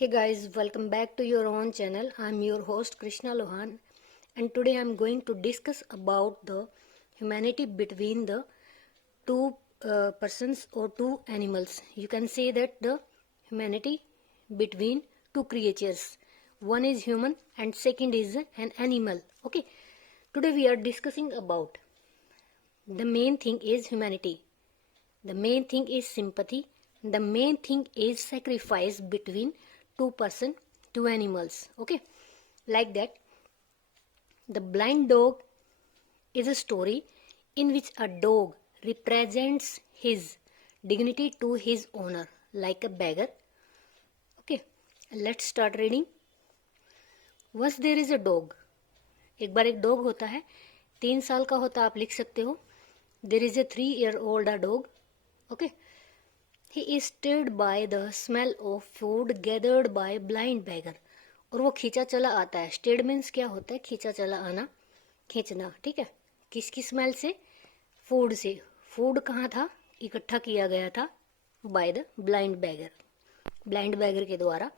Hey guys, welcome back to your own channel. I'm your host Krishna Lohan, and today I'm going to discuss about the humanity between the two persons or two animals. You can say that the humanity between two creatures. One is human and second is an animal. Okay. Today we are discussing about the main thing is humanity. The main thing is sympathy. The main thing is sacrifice between two person, two animals. Okay, like that. The blind dog is a story in which a dog represents his dignity to his owner, like a beggar. Okay, let's start reading. Once there is a dog. एक बार एक dog होता है, 3 साल का होता, आप लिख सकते हो. There is a 3-year-old dog. Okay. He is stirred by the smell of food gathered by blind beggar. और वो खींचा चला आता है. स्टेड मीन्स क्या होता है? खींचा चला आना, खींचना. ठीक है. किसकी स्मेल से? फूड से. फूड कहाँ था? इकट्ठा किया गया था by the blind beggar, blind beggar के द्वारा.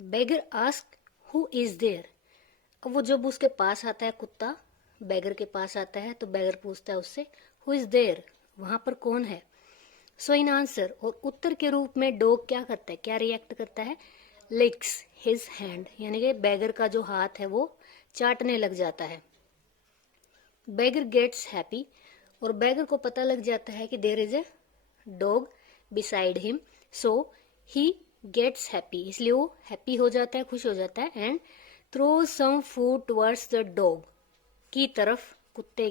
Beggar ask who is there. अब वो जब उसके पास आता है, कुत्ता बैगर के पास आता है, तो बैगर पूछता है उससे हु इज देयर, वहां पर कौन है. सो इन आंसर, और उत्तर के रूप में डॉग क्या करता है, क्या रिएक्ट करता है? लिक्स हिज हैंड, यानी कि बैगर का जो हाथ है वो चाटने लग जाता है. बैगर गेट्स हैप्पी, और बैगर को पता लग जाता है कि there is a dog beside him, so he gets happy, इसलिए वो हैप्पी हो जाता है, खुश हो जाता है. And throw some food towards the dog, की तरफ, कुत्ते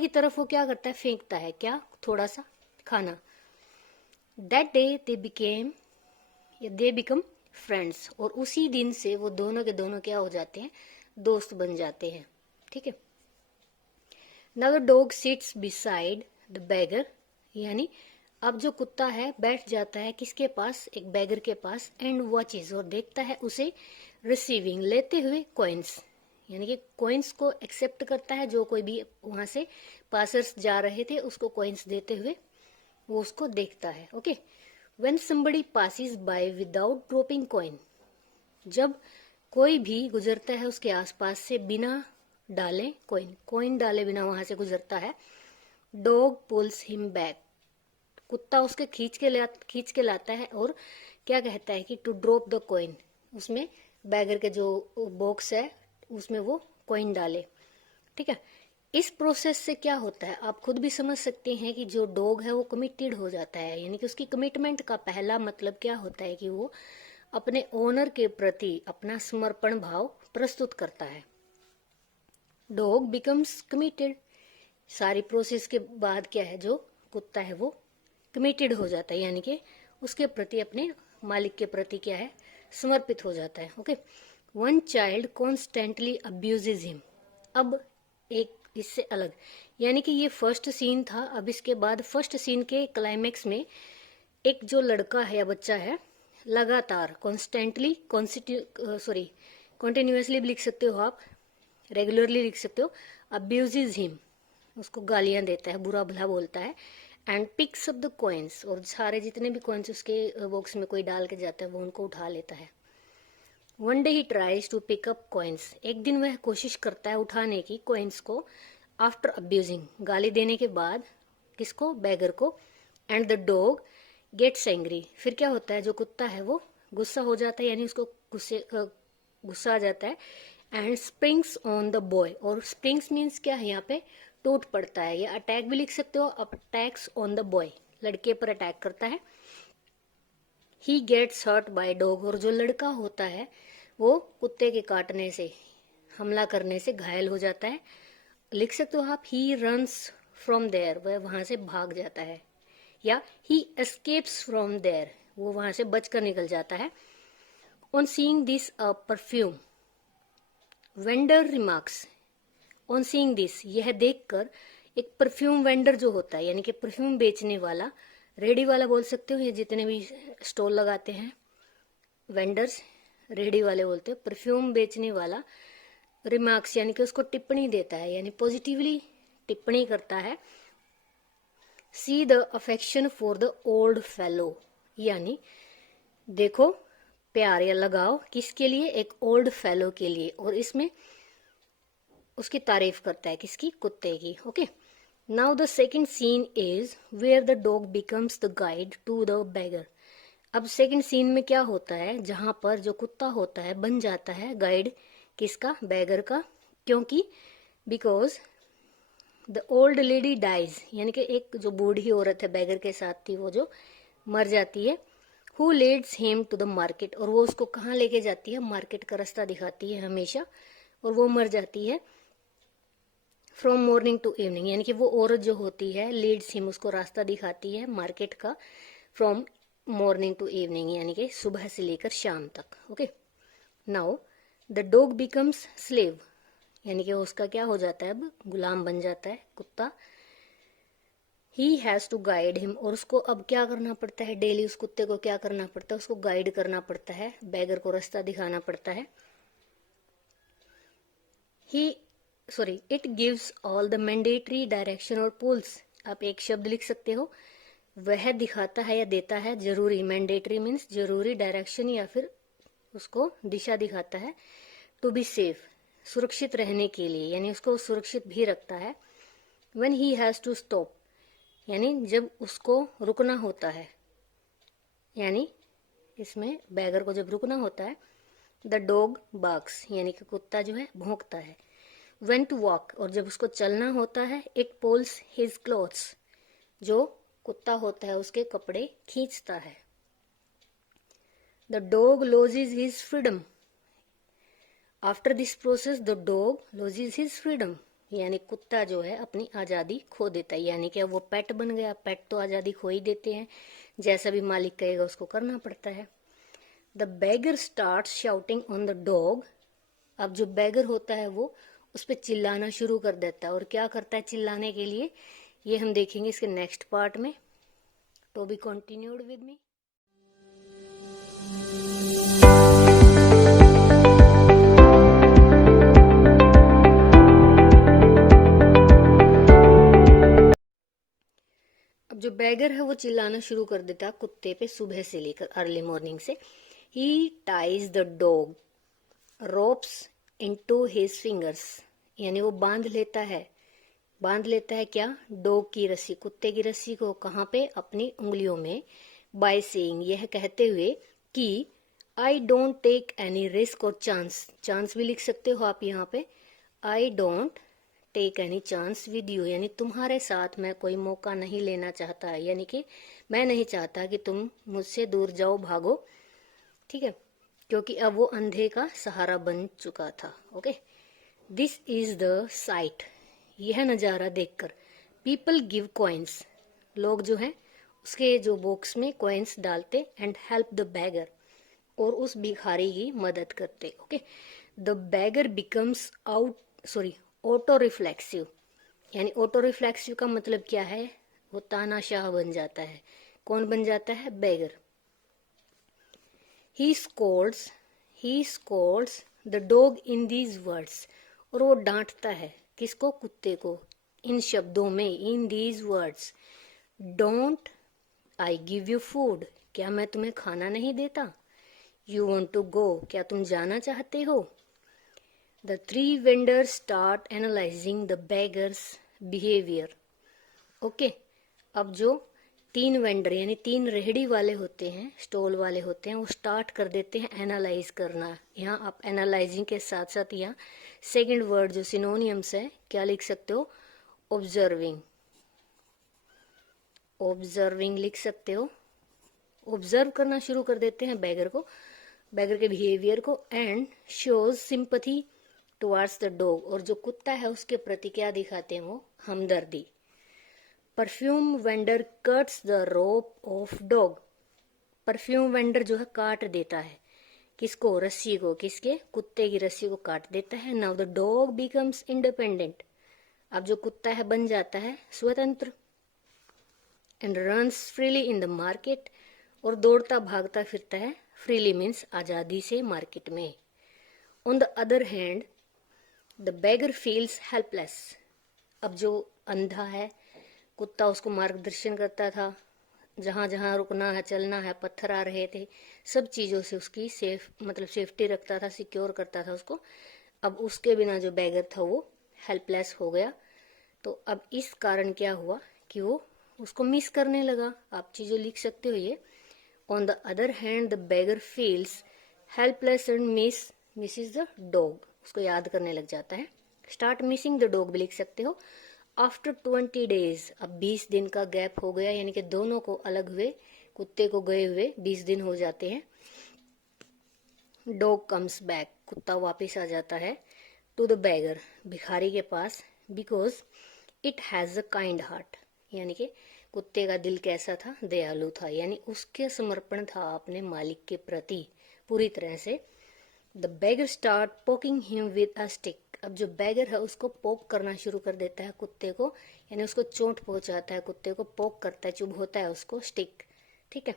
की तरफ वो क्या करता है? फेंकता है. क्या? थोड़ा सा खाना. That day they become friends, और उसी दिन से वो दोनों के दोनों क्या हो जाते हैं? दोस्त बन जाते हैं. ठीक है. Now the dog sits beside the beggar, यानी अब जो कुत्ता है बैठ जाता है किसके पास? एक बैगर के पास. एंड वॉचेस, और देखता है उसे रिसीविंग, लेते हुए कॉइन्स, यानी कि कॉइन्स को एक्सेप्ट करता है. जो कोई भी वहां से पासर्स जा रहे थे उसको कॉइन्स देते हुए वो उसको देखता है. Okay. When somebody passes by without dropping coin, जब कोई भी गुजरता है उसके आसपास से बिना डाले कॉइन डाले बिना वहां से गुजरता है. डॉग पुल्स हिम बैक, कुत्ता उसके खींच के लाता है और क्या कहता है कि टू ड्रॉप द कॉइन, उसमें बैगर के जो बॉक्स है उसमें वो कॉइन डाले. ठीक है. इस प्रोसेस से क्या होता है आप खुद भी समझ सकते हैं कि जो डॉग है वो कमिटेड हो जाता है, यानी कि उसकी कमिटमेंट का पहला मतलब क्या होता है कि वो अपने ओनर के प्रति अपना समर्पण भाव प्रस्तुत करता है. डॉग बिकम्स कमिटेड, सारी प्रोसेस के बाद क्या है, जो कुत्ता है वो कमिटेड हो जाता है, यानी कि उसके प्रति, अपने मालिक के प्रति क्या है? समर्पित हो जाता है. Okay. One child constantly abuses him, अब एक इससे अलग, यानी कि ये फर्स्ट सीन था. अब इसके बाद फर्स्ट सीन के क्लाइमेक्स में एक जो लड़का है या बच्चा है लगातार कॉन्स्टेंटली कॉन्टिन्यूसली भी लिख सकते हो आप, रेगुलरली लिख सकते हो. अब्यूजेज हिम, उसको गालियां देता है, बुरा भला बोलता है. And picks up the coins, और सारे जितने भी कॉइन्स उसके बॉक्स में कोई डाल के जाता है वो उनको उठा लेता है. One day he tries to pick up coins, एक दिन वह कोशिश करता है उठाने की कॉइन्स को. आफ्टर अब्यूजिंग, गाली देने के बाद किसको? बैगर को. And the dog gets angry, फिर क्या होता है? जो कुत्ता है वो गुस्सा हो जाता है, यानी उसको गुस्सा आ जाता है. And springs on the boy, और स्प्रिंग्स मीन्स क्या है यहाँ पे? टूट पड़ता है, या अटैक भी लिख सकते हो. अटैक्स ऑन द बॉय, लड़के पर अटैक करता है. He gets hurt by dog, और जो लड़का होता है वो कुत्ते के काटने से, हमला करने से घायल हो जाता है. लिख सकते हो आप ही रन्स फ्रॉम देयर, वह वहां से भाग जाता है. या ही एस्केप्स फ्रॉम देयर, वो वहां से बचकर निकल जाता है. On seeing this a perfume vendor remarks, on seeing this, यह देखकर एक परफ्यूम वेंडर जो होता है, यानी कि परफ्यूम बेचने वाला, रेडी वाला बोल सकते हो, ये जितने भी स्टॉल लगाते हैं वेंडर्स रेडी वाले बोलते हो. परफ्यूम बेचने वाला रिमार्क्स, यानी कि उसको टिप्पणी देता है, यानी पॉजिटिवली टिप्पणी करता है. See the affection for the old fellow, यानी देखो प्यार या लगाव किसके लिए, एक ओल्ड फेलो के लिए, और इसमें उसकी तारीफ करता है, किसकी, कुत्ते की। Okay, now the second scene is where the dog becomes the guide to the beggar. अब सेकेंड सीन में क्या होता है, जहां पर जो कुत्ता होता है बन जाता है गाइड, किसका, बेगर का। क्योंकि because the old lady dies, यानी कि एक जो बूढ़ी औरत है बेगर के साथ थी, वो जो मर जाती है। Who leads him to the market, और वो उसको कहाँ लेके जाती है, मार्केट का रास्ता दिखाती है हमेशा, और वो मर जाती है। फ्रॉम मॉर्निंग टू इवनिंग, यानी कि वो औरत जो होती है लीड्स हिम, उसको रास्ता दिखाती है मार्केट का, फ्रॉम मॉर्निंग टू इवनिंग, यानी कि सुबह से लेकर शाम तक। Okay, now the dog becomes slave, यानी कि उसका क्या हो जाता है, अब गुलाम बन जाता है कुत्ता। He has to guide him, और उसको अब क्या करना पड़ता है, डेली उस कुत्ते को क्या करना पड़ता है, उसको गाइड करना पड़ता है, बैगर को रास्ता दिखाना पड़ता है। It gives all the mandatory direction और पुल्स। आप एक शब्द लिख सकते हो, वह दिखाता है या देता है जरूरी, मैंडेटरी मीन्स जरूरी, डायरेक्शन या फिर उसको दिशा दिखाता है। टू बी सेफ, सुरक्षित रहने के लिए, यानी उसको सुरक्षित भी रखता है। When he has to stop, यानी जब उसको रुकना होता है, यानी इसमें बैगर को जब रुकना होता है। द डॉग बार्क्स, यानी कि कुत्ता जो है भौंकता है। व्हेन टू वॉक, और जब उसको चलना होता है। इट पुल्स हिज क्लोथ्स, जो कुत्ता होता है उसके कपड़े खींचता है। The dog losses his freedom, after this process the dog losses his freedom, यानी कुत्ता जो है अपनी आजादी खो देता है, यानी कि वो पेट बन गया। पेट तो आजादी खो ही देते हैं, जैसा भी मालिक कहेगा उसको करना पड़ता है। The bagger start shouting on the dog, अब जो बैगर होता है वो उस पर चिल्लाना शुरू कर देता है। और क्या करता है चिल्लाने के लिए, ये हम देखेंगे इसके नेक्स्ट पार्ट में। तो बी कंटिन्यूड विद मी। अब जो बैगर है वो चिल्लाना शुरू कर देता है कुत्ते पे, सुबह से लेकर अर्ली मॉर्निंग से। He ties the dog ropes into his fingers, यानी वो बांध लेता है क्या, डॉग की रस्सी, कुत्ते की रस्सी को, कहाँ पे, अपनी उंगलियों में। बाय सेइंग, यह कहते हुए कि I don't take any risk और चांस भी लिख सकते हो आप यहाँ पे। I don't take any chance with you, यानी तुम्हारे साथ मैं कोई मौका नहीं लेना चाहता, यानी कि मैं नहीं चाहता कि तुम मुझसे दूर जाओ, भागो। ठीक है, क्योंकि अब वो अंधे का सहारा बन चुका था। Okay, this is the site, यह नज़ारा देखकर पीपल गिव कॉइन्स, लोग जो हैं उसके जो बॉक्स में कॉइन्स डालते, एंड हेल्प द बैगर, और उस भिखारी की मदद करते। Okay, the bagger becomes auto reflexive, यानी ऑटो रिफ्लेक्सिव का मतलब क्या है, वो तानाशाह बन जाता है। कौन बन जाता है, beggar. He scolds the dog in these words, और वो डांटता है किसको, कुत्ते को, इन शब्दों में, इन these words. Don't I give you food, क्या मैं तुम्हें खाना नहीं देता। यू वॉन्ट टू गो, क्या तुम जाना चाहते हो। The three vendors start analysing the beggars behaviour. Okay, अब जो तीन वेंडर यानी तीन रेहड़ी वाले होते हैं, स्टॉल वाले होते हैं, वो स्टार्ट कर देते हैं एनालाइज करना। यहाँ आप एनालाइजिंग के साथ साथ यहाँ सेकंड वर्ड जो सिनोनियम्स है, क्या लिख सकते हो, ऑब्जर्विंग लिख सकते हो। ऑब्जर्व करना शुरू कर देते हैं बैगर के बिहेवियर को। And shows sympathy towards the dog, और जो कुत्ता है उसके प्रति क्या दिखाते हैं वो, हमदर्दी। Perfume vendor cuts the rope of dog, perfume vendor जो है काट देता है किसको, रस्सी को, किसके, कुत्ते की रस्सी को काट देता है। Now the dog becomes independent, अब जो कुत्ता है बन जाता है स्वतंत्र। And runs freely in the market, और दौड़ता भागता फिरता है, फ्रीली मीन्स आजादी से, मार्केट में। On the other hand the beggar feels helpless, अब जो अंधा है कुत्ता, उसको मार्गदर्शन करता था, जहाँ जहाँ रुकना है, चलना है, पत्थर आ रहे थे, सब चीज़ों से उसकी सेफ्टी रखता था, सिक्योर करता था उसको। अब उसके बिना जो बैगर था वो हेल्पलेस हो गया। तो अब इस कारण क्या हुआ कि वो उसको मिस करने लगा। आप चीज़ें लिख सकते हो ये। On the other hand the bagger feels helpless and Mrs the dog. उसको याद करने लग जाता है। स्टार्ट मिसिंग द डॉग भी लिख सकते हो। आफ्टर 20 डेज, अब 20 दिन का गैप हो गया, यानी कि दोनों को अलग हुए, कुत्ते को गए हुए 20 दिन हो जाते हैं। डॉग कम्स बैक, कुत्ता वापस आ जाता है। टू द बैगर, भिखारी के पास। Because it has a kind heart, यानी कि कुत्ते का दिल कैसा था, दयालु था, यानी उसके समर्पण था अपने मालिक के प्रति पूरी तरह से। The bagger start poking him with a stick. अब जो बैगर है उसको पोक करना शुरू कर देता है कुत्ते को, यानी उसको चोट पहुंचाता है, कुत्ते को पोक करता है, चुभ होता है उसको, स्टिक, ठीक है।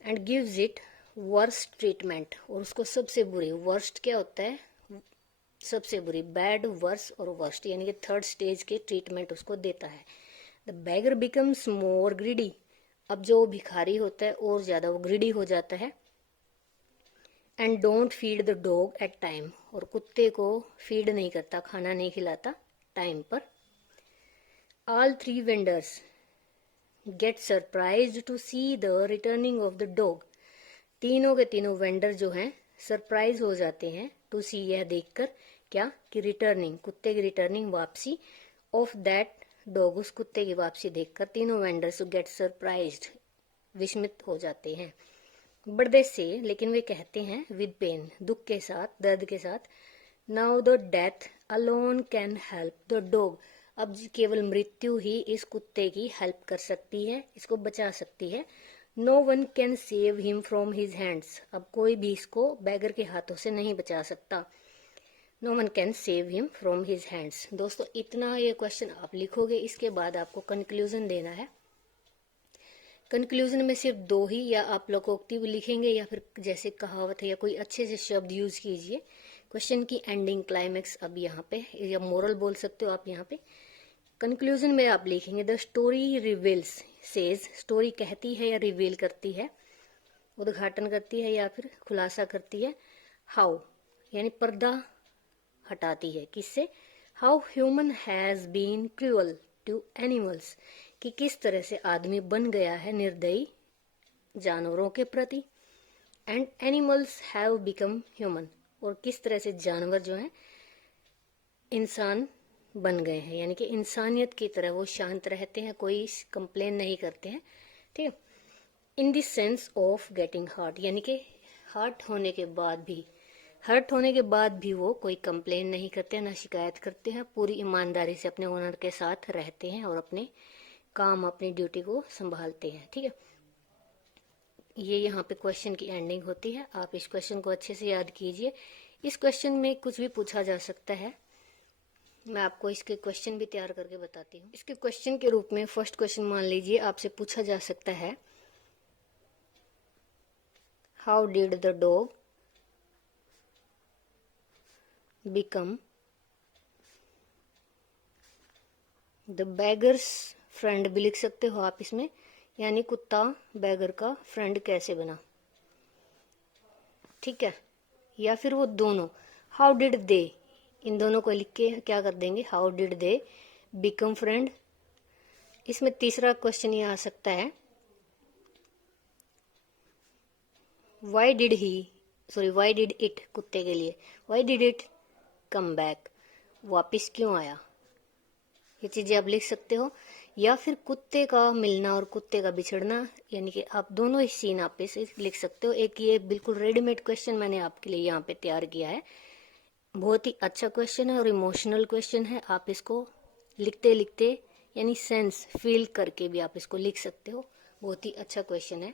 And gives it worst treatment, और उसको सबसे बुरी, वर्स्ट क्या होता है, सबसे बुरी, बैड, वर्स और वर्स्ट, यानी कि थर्ड स्टेज के ट्रीटमेंट उसको देता है। The bagger becomes more greedy. अब जो भिखारी होता है और ज्यादा वो ग्रीडी हो जाता है। And don't feed the dog at time, और कुत्ते को फीड नहीं करता, खाना नहीं खिलाता टाइम पर। All 3 vendors get surprised to see the returning of the dog. तीनों के तीनों वेंडर जो हैं सरप्राइज हो जाते हैं, टू सी, यह देखकर, क्या कि रिटर्निंग, कुत्ते की रिटर्निंग, वापसी, ऑफ दैट डॉग, उस कुत्ते की वापसी देखकर तीनों वेंडर्स गेट सरप्राइज्ड, विस्मित हो जाते हैं। बट दे से, लेकिन वे कहते हैं, विद पेन, दुख के साथ, दर्द के साथ, now the death alone can help the dog. अब केवल मृत्यु ही इस कुत्ते की हेल्प कर सकती है, इसको बचा सकती है। No one can save him from his hands. अब कोई भी इसको बैगर के हाथों से नहीं बचा सकता। No one can save him from his hands. दोस्तों इतना ये क्वेश्चन आप लिखोगे, इसके बाद आपको कंक्लूजन देना है। कंक्लूजन में सिर्फ 2 ही, या आप लोकोक्ति लिखेंगे या फिर जैसे कहावत है या कोई अच्छे से शब्द यूज कीजिए। क्वेश्चन की एंडिंग, क्लाइमेक्स अब यहाँ पे, या मोरल बोल सकते हो आप यहाँ पे। कंक्लूजन में आप लिखेंगे the story reveals, says, story कहती है या रिवील करती है, उद्घाटन करती है या फिर खुलासा करती है। हाउ, यानी पर्दा हटाती है, किससे, how human has been cruel to animals, कि किस तरह से आदमी बन गया है निर्दयी जानवरों के प्रति। And animals have become human, और किस तरह से जानवर जो हैं इंसान बन गए हैं, यानी कि इंसानियत की तरह वो शांत रहते हैं, कोई कंप्लेन नहीं करते हैं, ठीक है। In the sense of getting hurt, यानी कि हर्ट होने के बाद भी वो कोई कंप्लेन नहीं करते हैं, ना शिकायत करते हैं, पूरी ईमानदारी से अपने ओनर के साथ रहते हैं और अपने काम, अपनी ड्यूटी को संभालते हैं, ठीक है। ये यहाँ पे क्वेश्चन की एंडिंग होती है। आप इस क्वेश्चन को अच्छे से याद कीजिए। इस क्वेश्चन में कुछ भी पूछा जा सकता है, मैं आपको इसके क्वेश्चन भी तैयार करके बताती हूँ। इसके क्वेश्चन के रूप में फर्स्ट क्वेश्चन मान लीजिए आपसे पूछा जा सकता है, how did the dog become the beggars friend, भी लिख सकते हो आप इसमें, यानी कुत्ता बैगर का फ्रेंड कैसे बना, ठीक है। या फिर वो दोनों, हाउ डिड दे, इन दोनों को लिख के क्या कर देंगे, how did they become friend. इसमें तीसरा क्वेश्चन ये आ सकता है, वाई डिड इट, कुत्ते के लिए, why did it come back, वापिस क्यों आया, ये चीजें आप लिख सकते हो। या फिर कुत्ते का मिलना और कुत्ते का बिछड़ना, यानी कि आप दोनों ही सीन आप इसे लिख सकते हो। एक ये बिल्कुल रेडीमेड क्वेश्चन मैंने आपके लिए यहाँ पे तैयार किया है, बहुत ही अच्छा क्वेश्चन है और इमोशनल क्वेश्चन है। आप इसको लिखते लिखते, यानी सेंस फील करके भी आप इसको लिख सकते हो, बहुत ही अच्छा क्वेश्चन है।